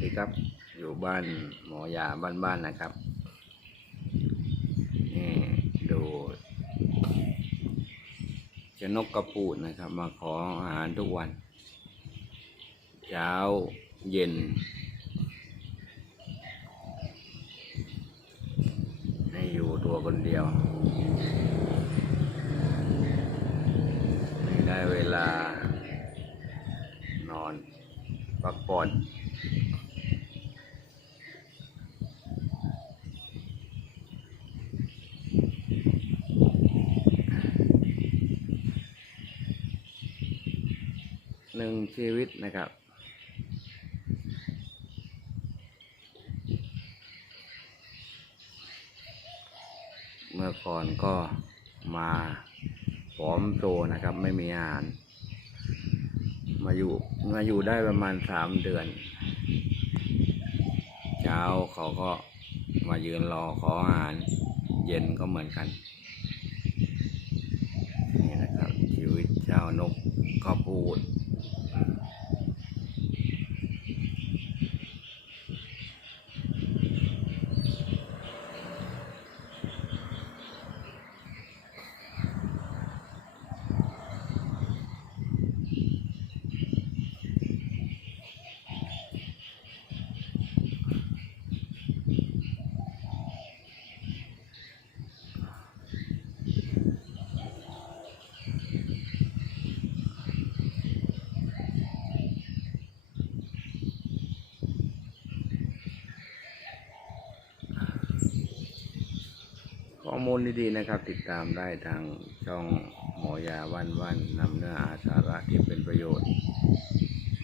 ดีครับ อยู่บ้านหมอยาบ้านๆนะครับ นี่ดูจะนกกระปูดนะครับ มาขออาหารทุกวัน เช้าเย็น ให้อยู่ตัวคนเดียว ไม่ได้เวลานอนพักผ่อน หนึ่งชีวิตนะครับ เมื่อก่อนก็มาผอมโซนะครับ ไม่มีอาหาร มาอยู่มาอยู่ได้ประมาณสามเดือน เช้าเขาก็มายืนรอขออาหาร เย็นก็เหมือนกัน นี่นะครับ ชีวิตเจ้านกข้าวพูด ข้อมูลดีๆนะครับ ติดตามได้ทางช่องหมอยาวันวันนำเนื้อหาสาระที่เป็นประโยชน์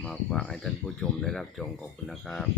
มาฝากให้ท่านผู้ชมได้รับชมขอบคุณนะครับ